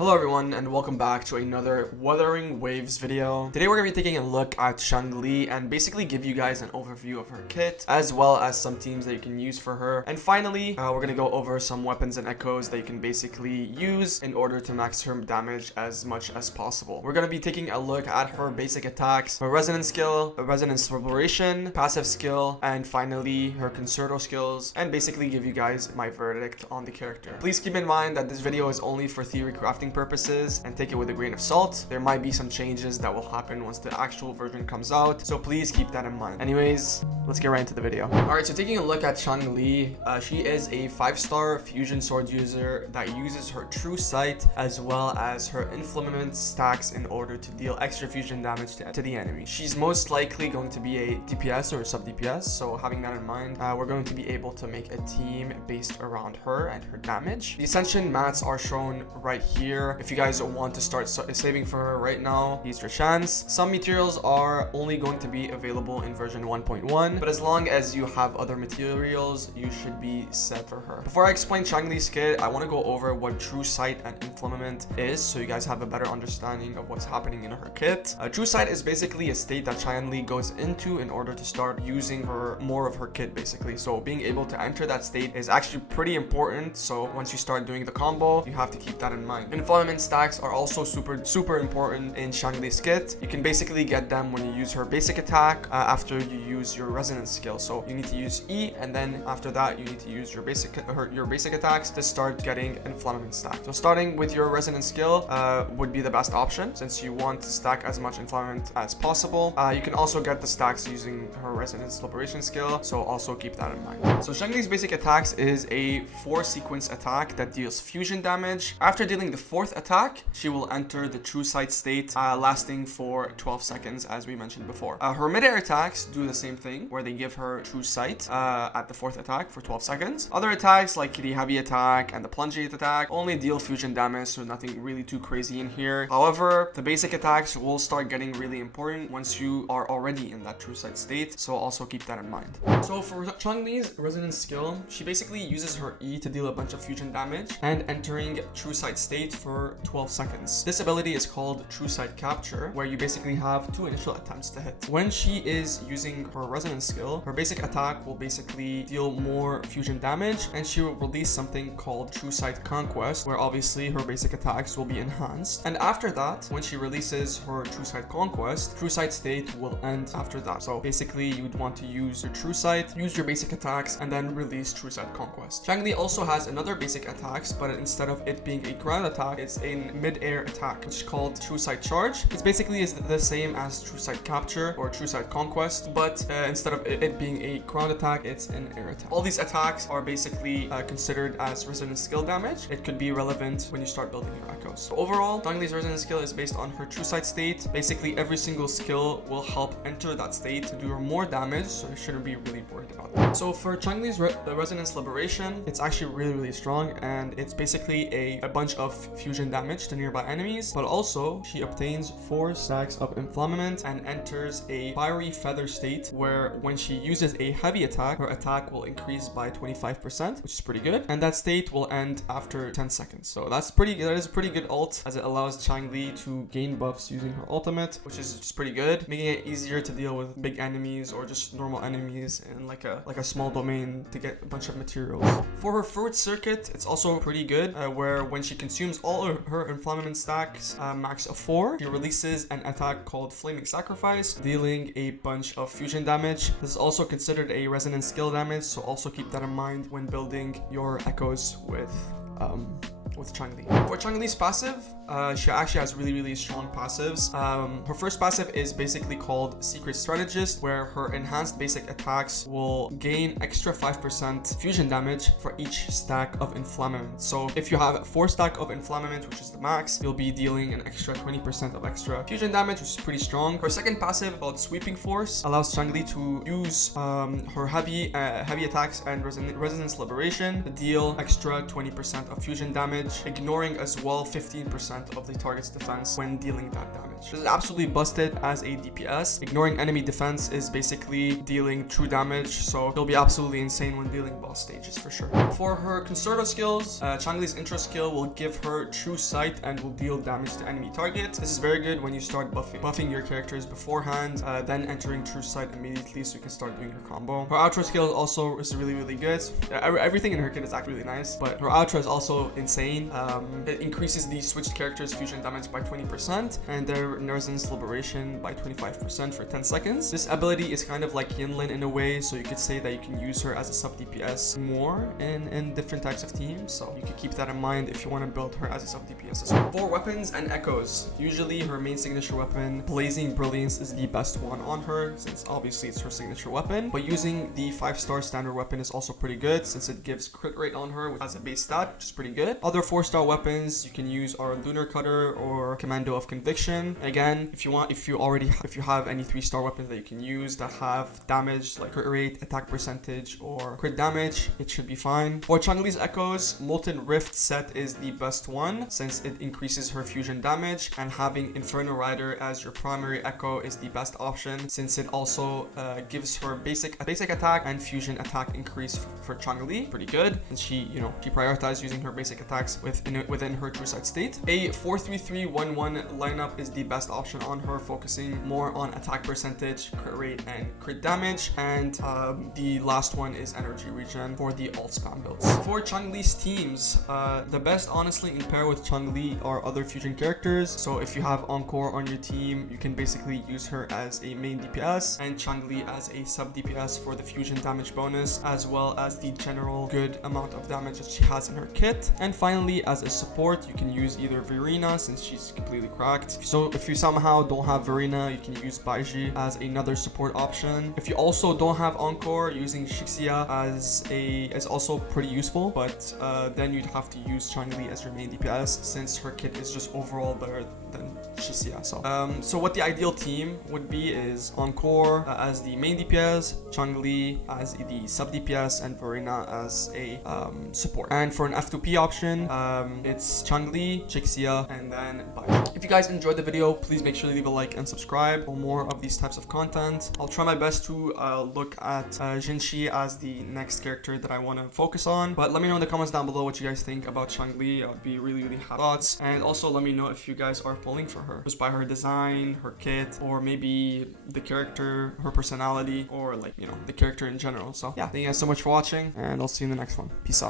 Hello everyone and welcome back to another Wuthering Waves video. Today we're going to be taking a look at Changli and basically give you guys an overview of her kit as well as some teams that you can use for her. And finally, we're going to go over some weapons and echoes that you can basically use in order to max her damage as much as possible. We're going to be taking a look at her basic attacks, her resonance skill, her resonance liberation, passive skill, and finally her concerto skills, and basically give you guys my verdict on the character. Please keep in mind that this video is only for theory crafting purposes and take it with a grain of salt. There might be some changes that will happen once the actual version comes out, so please keep that in mind. Anyways, let's get right into the video. Alright, so taking a look at Changli, she is a 5-star fusion sword user that uses her true sight as well as her inflammament stacks in order to deal extra fusion damage to the enemy. She's most likely going to be a DPS or sub DPS, so having that in mind, we're going to be able to make a team based around her and her damage. The ascension mats are shown right here. If you guys want to start saving for her right now, here's your chance. Some materials are only going to be available in version 1.1, but as long as you have other materials, you should be set for her. Before I explain Changli's kit, I want to go over what true sight and inflammament is so you guys have a better understanding of what's happening in her kit. True sight is basically a state that Changli goes into in order to start using more of her kit basically. So being able to enter that state is actually pretty important. So once you start doing the combo, you have to keep that in mind. Inflammament stacks are also super important in Changli's kit. You can basically get them when you use her basic attack after you use your resonance skill. So you need to use E, and then after that you need to use your basic attacks to start getting inflammament stack. So starting with your resonance skill would be the best option since you want to stack as much inflammament as possible. You can also get the stacks using her resonance liberation skill, so also keep that in mind. So Changli's basic attacks is a 4-sequence attack that deals fusion damage. After dealing the 4th attack, she will enter the true sight state lasting for 12 seconds as we mentioned before. Her mid-air attacks do the same thing where they give her true sight at the 4th attack for 12 seconds. Other attacks like the heavy attack and the plungeate attack only deal fusion damage, so nothing really too crazy in here. However, the basic attacks will start getting really important once you are already in that true sight state, so also keep that in mind. So for Changli's resonance skill, she basically uses her E to deal a bunch of fusion damage and entering true sight state for 12 seconds. This ability is called True Sight Capture, where you basically have 2 initial attempts to hit. When she is using her resonance skill, her basic attack will basically deal more fusion damage, and she will release something called True Sight Conquest, where obviously her basic attacks will be enhanced. And after that, when she releases her True Sight Conquest, True Sight state will end after that. So basically you would want to use your True Sight, use your basic attacks, and then release True Sight Conquest. Changli also has another basic attacks, but instead of it being a ground attack, it's a mid-air attack, which is called True Sight Charge. It's basically the same as True Sight Capture or True Sight Conquest, but instead of it being a ground attack, it's an air attack. All these attacks are basically considered as resonance skill damage. It could be relevant when you start building your echoes. So overall, Changli's resonance skill is based on her True Sight state. Basically, every single skill will help enter that state to do her more damage, so you shouldn't be really worried about that. So for Changli's resonance liberation, it's actually really strong, and it's basically a bunch of fusion damage to nearby enemies, but also she obtains 4 stacks of inflammament and enters a fiery feather state where when she uses a heavy attack, her attack will increase by 25%, which is pretty good, and that state will end after 10 seconds. So that is a pretty good ult, as it allows Changli to gain buffs using her ultimate, which is just pretty good, making it easier to deal with big enemies or just normal enemies in like a small domain to get a bunch of materials. For her fruit circuit, it's also pretty good, where when she consumes all of her inflammament stacks max of 4, she releases an attack called Flaming Sacrifice, dealing a bunch of fusion damage. This is also considered a resonance skill damage, so also keep that in mind when building your echoes with Changli. For Changli's passive, she actually has really strong passives. Her first passive is basically called Secret Strategist, where her enhanced basic attacks will gain extra 5% fusion damage for each stack of inflammament. So if you have 4 stack of inflammament, which is the max, you'll be dealing an extra 20% of extra fusion damage, which is pretty strong. Her second passive, called Sweeping Force, allows Changli to use her heavy attacks and resonance liberation to deal extra 20% of fusion damage damage, ignoring as well 15% of the target's defense when dealing that damage. This is absolutely busted as a DPS. Ignoring enemy defense is basically dealing true damage, so it'll be absolutely insane when dealing boss stages for sure. For her conservative skills, Changli's intro skill will give her true sight and will deal damage to enemy targets. This is very good when you start buffing your characters beforehand, then entering true sight immediately so you can start doing your combo. Her outro skill also is really good. Everything in her kit is actually really nice, but her outro is also insane. It increases the switched characters fusion damage by 20% and their Nerzen's liberation by 25% for 10 seconds. This ability is kind of like Yinlin in a way, so you could say that you can use her as a sub DPS more in different types of teams, so you could keep that in mind if you want to build her as a sub DPS as well. For weapons and echoes, usually her main signature weapon, Blazing Brilliance, is the best one on her since obviously it's her signature weapon, but using the 5-star standard weapon is also pretty good since it gives crit rate on her as a base stat, which is pretty good. Other 4-star weapons you can use are Lunar Cutter or Commando of Conviction. Again, if you have any 3-star weapons that you can use that have damage like crit rate, attack percentage, or crit damage, it should be fine. For Changli's echoes, Molten Rift set is the best one since it increases her fusion damage, and having Inferno Rider as your primary echo is the best option since it also gives her basic attack and fusion attack increase for Changli. Pretty good, and she prioritized using her basic attacks within her true sight state. A 4-3-3-1-1 lineup is the best option on her, focusing more on attack percentage, crit rate, and crit damage, and the last one is energy regen for the alt spam builds. For Changli's teams, the best honestly in pair with Changli are other fusion characters. So if you have Encore on your team, you can basically use her as a main DPS and Changli as a sub DPS for the fusion damage bonus, as well as the general good amount of damage that she has in her kit. And finally, as a support, you can use either Verena since she's completely cracked. So if you somehow don't have Verena, you can use Baiji as another support option. If you also don't have Encore, using Shixia is also pretty useful, but then you'd have to use Changli as your main DPS since her kit is just overall better than Shixia. So what the ideal team would be is Encore as the main DPS, Changli as the sub DPS, and Verena as a support. And for an F2P option, it's Changli, Shixia, and then Baiji. If you guys enjoyed the video, please make sure to leave a like and subscribe for more of these types of content. I'll try my best to look at Jinshi as the next character that I want to focus on, but let me know in the comments down below what you guys think about Changli. I would be really happy thoughts, and also let me know if you guys are pulling for her just by her design, her kit, or maybe the character, her personality, or the character in general. So yeah, thank you guys so much for watching, and I'll see you in the next one. Peace out.